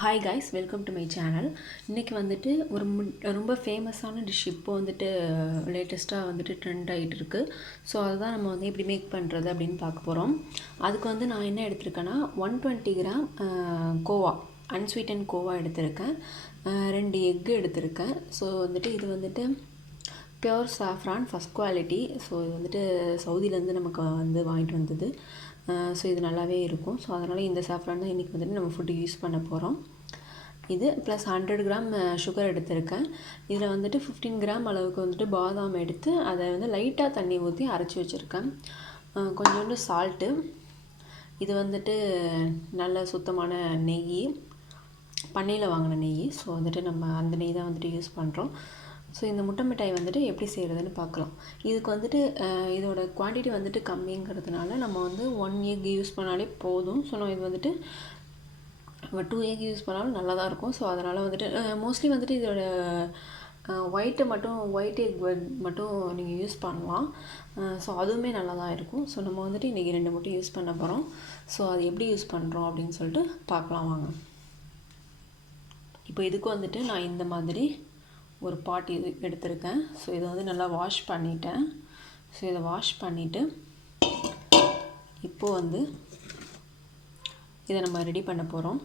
Hi guys, welcome to my channel. இன்றைக்கி வந்துட்டு ஒரு ரொம்ப ஃபேமஸான டிஷ் இப்போ வந்துட்டு லேட்டஸ்ட்டாக வந்துட்டு ட்ரெண்ட் ஆகிட்டு இருக்குது. ஸோ அதுதான் நம்ம வந்து எப்படி மேக் பண்ணுறது அப்படின்னு பார்க்க போகிறோம். அதுக்கு வந்து நான் என்ன எடுத்திருக்கேன்னா 120 கிராம் கோவா, அன்ஸ்வீட்டன் கோவா எடுத்திருக்கேன். 2 எக்கு எடுத்திருக்கேன். ஸோ வந்துட்டு இது வந்துட்டு pure saffron first quality. So இது வந்துட்டு சவுதியிலேருந்து நமக்கு வந்து வாங்கிட்டு வந்தது. ஸோ இது நல்லாவே இருக்கும். ஸோ அதனால் இந்த சாஃப்ரான் தான் இன்றைக்கி வந்துட்டு நம்ம ஃபுட்டு யூஸ் பண்ண போகிறோம். இது ப்ளஸ் 100 கிராம் சுகர் எடுத்திருக்கேன். இதில் வந்துட்டு 15 கிராம் அளவுக்கு வந்துட்டு பாதாம் எடுத்து அதை வந்து லைட்டாக தண்ணி ஊற்றி அரைச்சி வச்சுருக்கேன். கொஞ்சோண்டு சால்ட்டு, இது வந்துட்டு நல்ல சுத்தமான நெய், பண்ணையில் வாங்கின நெய். ஸோ வந்துட்டு நம்ம அந்த நெய் தான் வந்துட்டு யூஸ் பண்ணுறோம். ஸோ இந்த முட்டை மிட்டாய் வந்துட்டு எப்படி செய்கிறதுன்னு பார்க்கலாம். இதுக்கு வந்துட்டு இதோட குவான்டிட்டி வந்துட்டு கம்மிங்கிறதுனால நம்ம வந்து 1 எக் யூஸ் பண்ணாலே போதும். ஸோ நான் இது வந்துட்டு 2 எக் யூஸ் பண்ணாலும் நல்லா தான் இருக்கும். ஸோ அதனால் வந்துட்டு மோஸ்ட்லி வந்துட்டு இதோட ஒயிட் எக் மட்டும் நீங்கள் யூஸ் பண்ணலாம். ஸோ அதுவுமே நல்லா தான் இருக்கும். ஸோ நம்ம வந்துட்டு இன்றைக்கி 2 முட்டை யூஸ் பண்ண போகிறோம். ஸோ அது எப்படி யூஸ் பண்ணுறோம் அப்படின்னு சொல்லிட்டு பார்க்கலாம் வாங்க. இப்போ இதுக்கு வந்துட்டு நான் இந்த மாதிரி ஒரு பாட் இது எடுத்திருக்கேன். ஸோ இதை வந்து நல்லா வாஷ் பண்ணிட்டேன். ஸோ இதை வாஷ் பண்ணிவிட்டு இப்போது வந்து இதை நம்ம ரெடி பண்ண போகிறோம்.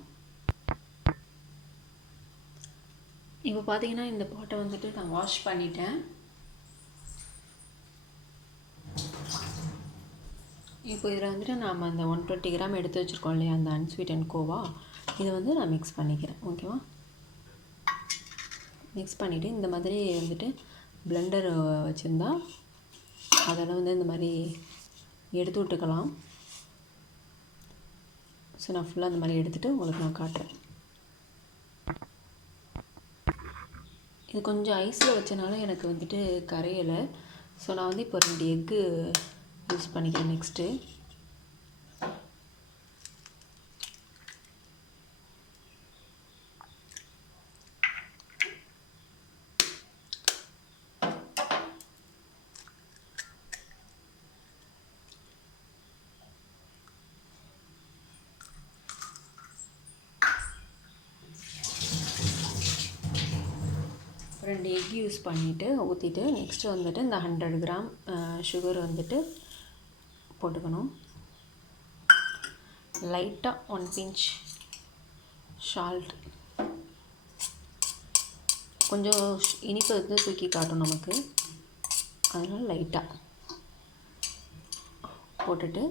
இப்போ பார்த்தீங்கன்னா இந்த பாட்டை வந்துட்டு நான் வாஷ் பண்ணிட்டேன். இப்போ இதில் வந்துட்டு நாம் அந்த 120 கிராம் எடுத்து வச்சுருக்கோம் இல்லையா, அந்த அன்ஸ்வீட்டன் கோவா, இதை வந்து நான் மிக்ஸ் பண்ணிக்கிறேன். ஓகேவா? மிக்ஸ் பண்ணிவிட்டு இந்த மாதிரி வந்துட்டு பிளெண்டர் வச்சுருந்தா அதெல்லாம் வந்து இந்த மாதிரி எடுத்து விட்டுக்கலாம். ஸோ நான் ஃபுல்லாக அந்த மாதிரி எடுத்துகிட்டு உங்களுக்கு நான் காட்டுறேன். இது கொஞ்சம் ஐஸில் வச்சனால எனக்கு வந்துட்டு கரையலை. ஸோ நான் வந்து இப்போ 2 எக்கு யூஸ் பண்ணிக்கிறேன். நெக்ஸ்ட்டு எக் யூஸ் பண்ணிவிட்டு ஊற்றிட்டு நெக்ஸ்ட்டு வந்துட்டு இந்த 100 கிராம் சுகர் வந்துட்டு போட்டுக்கணும். லைட்டாக 1 பிஞ்ச் சால்ட், கொஞ்சம் இனிப்பு வந்து தூக்கி காட்டும் நமக்கு, அதனால் லைட்டாக போட்டுட்டு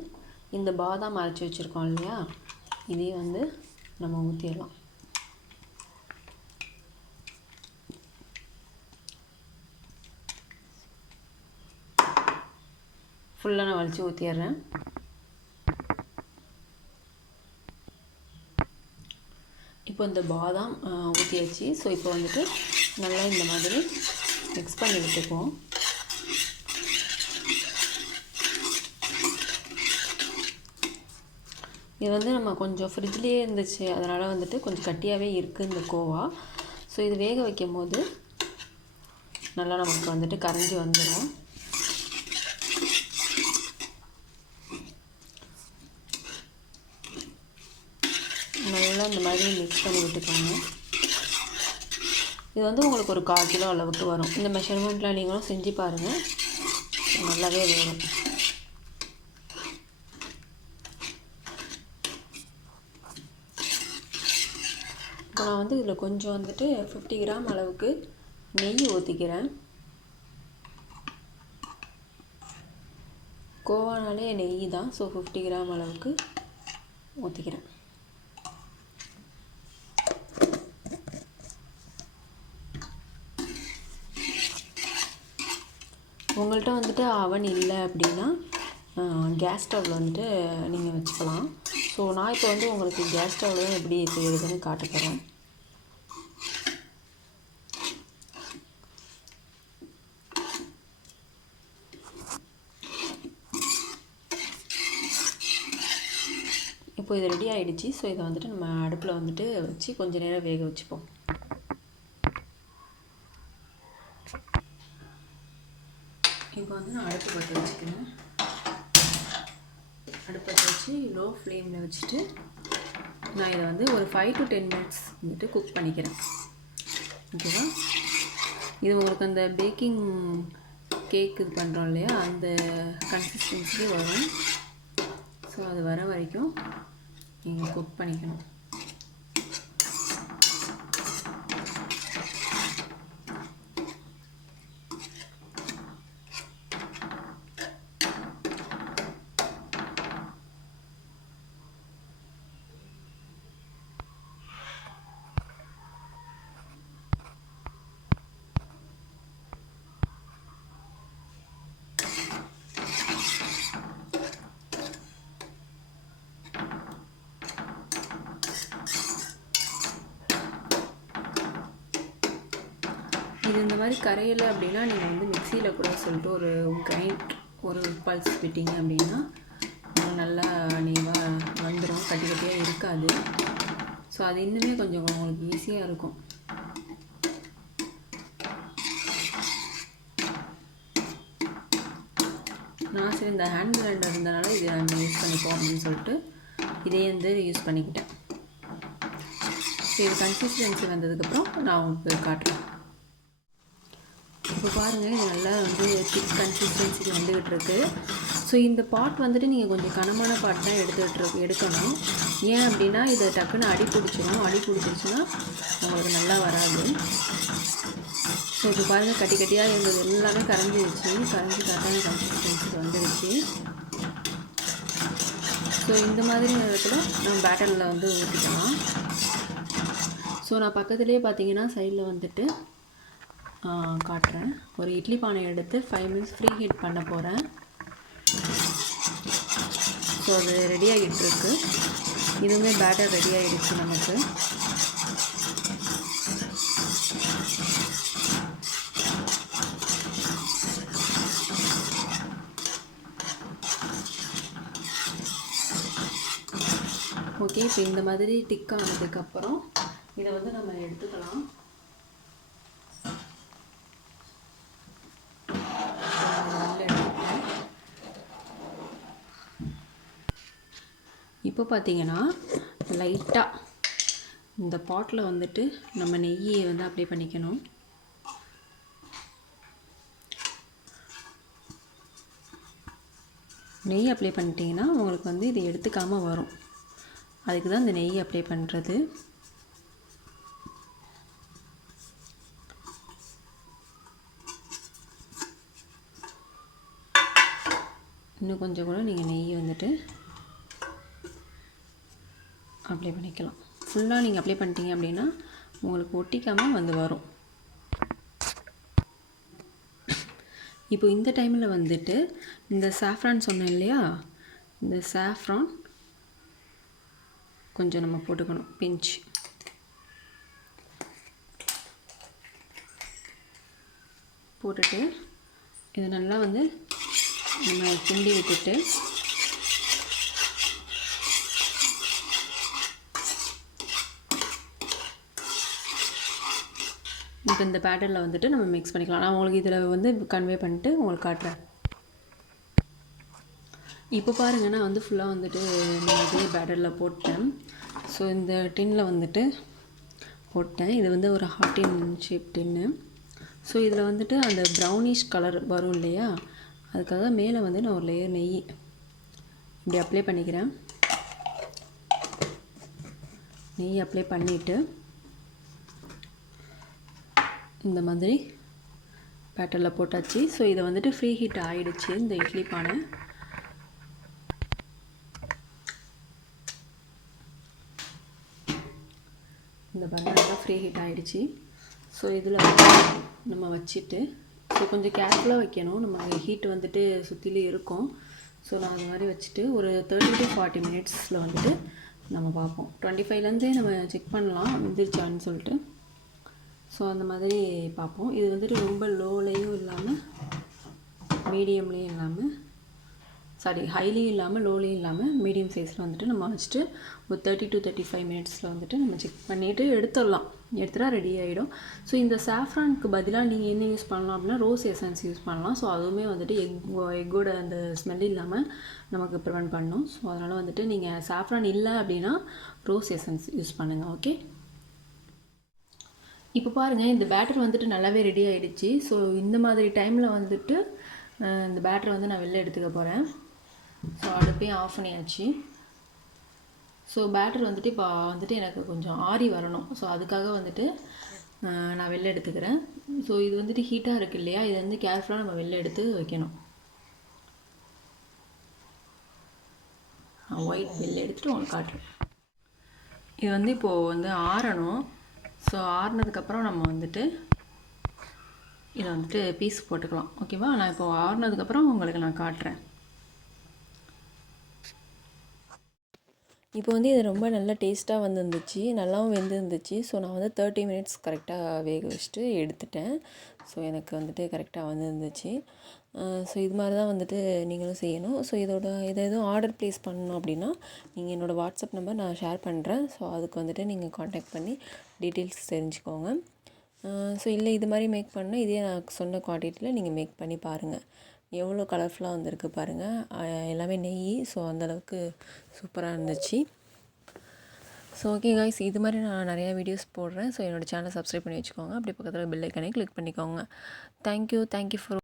இந்த பாதாம் அரைச்சி வச்சுருக்கோம் இல்லையா, இதையும் வந்து நம்ம ஊற்றிடலாம். ஃபுல்லாக நான் வலிச்சு ஊற்றிடுறேன். இப்போ இந்த பாதாம் ஊற்றியாச்சு. ஸோ இப்போ வந்துட்டு நல்லா இந்த மாதிரி மிக்ஸ் பண்ணி விட்டுக்குவோம். இது வந்து நம்ம கொஞ்சம் ஃப்ரிட்ஜ்லேயே இருந்துச்சு, அதனால் வந்துட்டு கொஞ்சம் கட்டியாகவே இருக்குது இந்த கோவா. ஸோ இது வேக வைக்கும் போது நல்லா நமக்கு வந்துட்டு கரைஞ்சி வந்துடும். நல்லா இந்த மாதிரி மிக்ஸ் பண்ணி விட்டுக்கோங்க. இது வந்து உங்களுக்கு ஒரு 1/4 கிலோ அளவுக்கு வரும். இந்த மெஷர்மெண்ட்டில் நீங்களும் செஞ்சு பாருங்கள், நல்லாவே வேணும். இப்போ நான் வந்து இதில் கொஞ்சம் வந்துட்டு 50 கிராம் அளவுக்கு நெய் ஊற்றிக்கிறேன். கோவானாலே நெய் தான். ஸோ 50 கிராம் அளவுக்கு ஊற்றிக்கிறேன். உங்கள்கிட்ட வந்துட்டு அவன் இல்லை அப்படின்னா கேஸ் ஸ்டவ்வில் வந்துட்டு நீங்கள் வச்சுக்கலாம். ஸோ நான் இப்போ வந்து உங்களுக்கு கேஸ் ஸ்டவ்வில் தான் எப்படி செய்கிறதுன்னு காட்ட போகிறேன். இப்போ இது ரெடி ஆகிடுச்சு. ஸோ இதை வந்துட்டு நம்ம அடுப்பில் வந்துட்டு வச்சு கொஞ்சம் நேரம் வேக வச்சுப்போம். இப்போ வந்து நான் அடுப்பு பற்ற வச்சுக்கிறேன். அடுப்பை வச்சு லோ ஃப்ளேமில் வச்சுட்டு நான் இதை வந்து ஒரு 5 to 10 minutes வந்துட்டு குக் பண்ணிக்கிறேன். ஓகேவா? இது உங்களுக்கு அந்த பேக்கிங் கேக் இது பண்ணுறோம் இல்லையா, அந்த கன்சிஸ்டன்சி வரும். ஸோ அது வர வரைக்கும் நீங்கள் குக் பண்ணிக்கணும். இது இந்த மாதிரி கரையலை அப்படின்னா நீங்கள் வந்து மிக்சியில் கூட சொல்லிட்டு ஒரு பல்ஸ் விட்டிங்க அப்படின்னா நல்லா நீவாக வந்துடும், கட்டி கட்டியாக இருக்காது. ஸோ அது இன்னுமே கொஞ்சம் உங்களுக்கு ஈஸியாக இருக்கும். நான் சரி இந்த ஹேண்ட் கிரைண்டர் இருந்தனால இதை நம்ம யூஸ் பண்ணிப்போம் அப்படின்னு சொல்லிட்டு இதே வந்து யூஸ் பண்ணிக்கிட்டேன். ஸோ இது கன்சிஸ்டன்சி வந்ததுக்கப்புறம் நான் உங்களுக்கு காட்டுறேன். இப்போ பாருங்கள், இது நல்லா வந்து திக் கன்சிஸ்டன்சிக்கு வந்துக்கிட்டு இருக்கு. ஸோ இந்த பாட் வந்துட்டு நீங்கள் கொஞ்சம் கனமான பாட் தான் எடுக்கணும். ஏன் அப்படின்னா இதை டக்குன்னு அடி பிடிச்சிருச்சுன்னா உங்களுக்கு நல்லா வராது. ஸோ இப்போ பாருங்கள், கட்டி கட்டியாக இருந்தது எல்லாமே கரைஞ்சி கரெக்டான கன்சிஸ்டன்சிக்கு வந்துடுச்சு. ஸோ இந்த மாதிரி நேரத்தில் நம்ம பேட்டரில் வந்து ஊற்றிக்கலாம். ஸோ நான் பக்கத்துலேயே பார்த்தீங்கன்னா சைடில் வந்துட்டு காட்டுறேன். ஒரு இட்லி பானை எடுத்து 5 minutes ஃப்ரீ ஹீட் பண்ண போகிறேன். ஸோ அது ரெடி ஆகிட்டுருக்கு. இதுவுமே பேட்டர் ரெடி ஆகிடுச்சு நமக்கு. ஓகே, இப்போ இந்த மாதிரி டிக் ஆனதுக்கப்புறம் இதை வந்து நம்ம எடுத்துக்கலாம். இப்போ பார்த்தீங்கன்னா லைட்டாக இந்த பாட்டில் வந்துட்டு நம்ம நெய்யை வந்து அப்ளை பண்ணிக்கணும். நெய் அப்ளை பண்ணிட்டீங்கன்னா உங்களுக்கு வந்து இது எடுத்துக்காமல் வரும். அதுக்கு தான் இந்த நெய் அப்ளை பண்ணுறது. இன்னும் கொஞ்சம் கூட நீங்கள் நெய் வந்துட்டு அப்ளை பண்ணிக்கலாம். ஃபுல்லாக நீங்கள் அப்ளை பண்ணிட்டீங்க அப்படின்னா உங்களுக்கு ஒட்டிக்காமல் வந்து வரும். இப்போ இந்த டைமில் வந்துட்டு இந்த சாஃப்ரான் சொன்னேன் இல்லையா, இந்த சாஃப்ரான் கொஞ்சம் நம்ம போட்டுக்கணும், பிஞ்ச். போட்டுட்டு இது நல்லா வந்து நம்ம கிண்டி விட்டுட்டு இப்போ இந்த பேட்டரில் வந்துட்டு நம்ம மிக்ஸ் பண்ணிக்கலாம். நான் உங்களுக்கு இதில் வந்து கன்வே பண்ணிட்டு உங்களுக்கு காட்டுறேன். இப்போ பாருங்கள், நான் வந்து ஃபுல்லாக வந்துட்டு நான் இதே பேட்டரில் போட்டேன். ஸோ இந்த டின்னில் வந்துட்டு போட்டேன். இது வந்து ஒரு ஹார்டின் ஷேப் டின்னு. ஸோ இதில் வந்துட்டு அந்த ப்ரௌனிஷ் கலர் வரும் இல்லையா, அதுக்காக மேலே வந்து நான் ஒரு லேயர் நெய் இப்படி அப்ளை பண்ணிக்கிறேன். நெய் அப்ளை பண்ணிவிட்டு இந்த மாதிரி பேட்டரில் போட்டாச்சு. ஸோ இதை வந்துட்டு ஃப்ரீ ஹீட் ஆகிடுச்சு இந்த இட்லி பானை. இந்த பர்னர்லாம் ஃப்ரீ ஹீட் ஆகிடுச்சு. ஸோ இதில் நம்ம வச்சுட்டு, ஸோ கொஞ்சம் கேர்ஃபுல்லாக வைக்கணும், நம்ம ஹீட் வந்துட்டு சுற்றிலே இருக்கும். ஸோ நான் அது மாதிரி வச்சுட்டு ஒரு 30 to 40 minutesல வந்துட்டு நம்ம பார்ப்போம். 25லேருந்தே நம்ம செக் பண்ணலாம் வந்துருச்சான்னு சொல்லிட்டு. ஸோ அந்த மாதிரி பார்ப்போம். இது வந்துட்டு ரொம்ப லோலையும் இல்லாமல் மீடியம்லேயும் இல்லாமல் ஹைலியும் இல்லாமல் லோலையும் இல்லாமல் மீடியம் சைஸில் வந்துட்டு நம்ம வச்சுட்டு ஒரு 30 to 35 மினிட்ஸில் வந்துட்டு நம்ம செக் பண்ணிவிட்டு எடுத்துடலாம். எடுத்துட்டா ரெடி ஆகிடும். ஸோ இந்த சாஃப்ரானுக்கு பதிலாக நீங்கள் என்ன யூஸ் பண்ணலாம் அப்படின்னா ரோஸ் எசன்ஸ் யூஸ் பண்ணலாம். ஸோ அதுவுமே வந்துட்டு எக்கோட அந்த ஸ்மெல் இல்லாமல் நமக்கு ப்ரிவெண்ட் பண்ணணும். ஸோ அதனால் வந்துட்டு நீங்கள் சாஃப்ரான் இல்லை அப்படின்னா ரோஸ் எசன்ஸ் யூஸ் பண்ணுங்கள். ஓகே, இப்போ பாருங்கள் இந்த பேட்டர் வந்துட்டு நல்லாவே ரெடி ஆகிடுச்சு. ஸோ இந்த மாதிரி டைமில் வந்துட்டு இந்த பேட்டரை வந்து நான் வெளில எடுத்துக்க போகிறேன். ஸோ அடுப்பையும் ஆஃப் பண்ணியாச்சு. ஸோ பேட்டர் வந்துட்டு இப்போ வந்துட்டு எனக்கு கொஞ்சம் ஆறி வரணும். ஸோ அதுக்காக வந்துட்டு நான் வெளில எடுத்துக்கிறேன். ஸோ இது வந்துட்டு ஹீட்டாக இருக்குது இல்லையா, இது வந்து கேர்ஃபுல்லாக நம்ம வெளில எடுத்து வைக்கணும். ஒயிட் வெளில எடுத்துகிட்டு உங்களுக்கு காட்டுறேன். இது வந்து இப்போது வந்து ஆறணும். ஸோ ஆறுனதுக்கப்புறம் நம்ம வந்துட்டு இதை வந்துட்டு பீஸ் போட்டுக்கலாம். ஓகேவா, நான் இப்போ ஆறுனதுக்கப்புறம் உங்களுக்கு நான் காட்டுறேன். இப்போ வந்து இது ரொம்ப நல்ல டேஸ்ட்டாக வந்துருந்துச்சு, நல்லாவும் வெந்துருந்துச்சு. ஸோ நான் வந்து 30 மினிட்ஸ் கரெக்டாக வேக வச்சுட்டு எடுத்துட்டேன். ஸோ எனக்கு வந்துட்டு கரெக்டாக வந்துருந்துச்சு. ஸோ இது மாதிரி தான் வந்துட்டு நீங்களும் செய்யணும். ஸோ இதை எதுவும் ஆர்டர் ப்ளேஸ் பண்ணணும் அப்படின்னா நீங்கள் என்னோடய வாட்ஸ்அப் நம்பர் நான் ஷேர் பண்ணுறேன். ஸோ அதுக்கு வந்துட்டு நீங்கள் காண்டாக்ட் பண்ணி டீட்டெயில்ஸ் தெரிஞ்சுக்கோங்க. ஸோ இல்லை இது மாதிரி மேக் பண்ணால் இதே நான் சொன்ன குவான்டிட்டியில் நீங்கள் மேக் பண்ணி பாருங்கள். எவ்வளோ கலர்ஃபுல்லாக வந்திருக்கு பாருங்கள். எல்லாமே நெய். ஸோ அந்தளவுக்கு சூப்பராக இருந்துச்சு. ஸோ ஓகே காய்ஸ், இது மாதிரி நான் நிறையா வீடியோஸ் போடுறேன். ஸோ என்னோடய சேனலை சப்ஸ்கிரைப் பண்ணி வச்சுக்கோங்க. அப்படி பக்கத்தில் பெல் ஐக்கானே கிளிக் பண்ணிக்கோங்க. Thank you for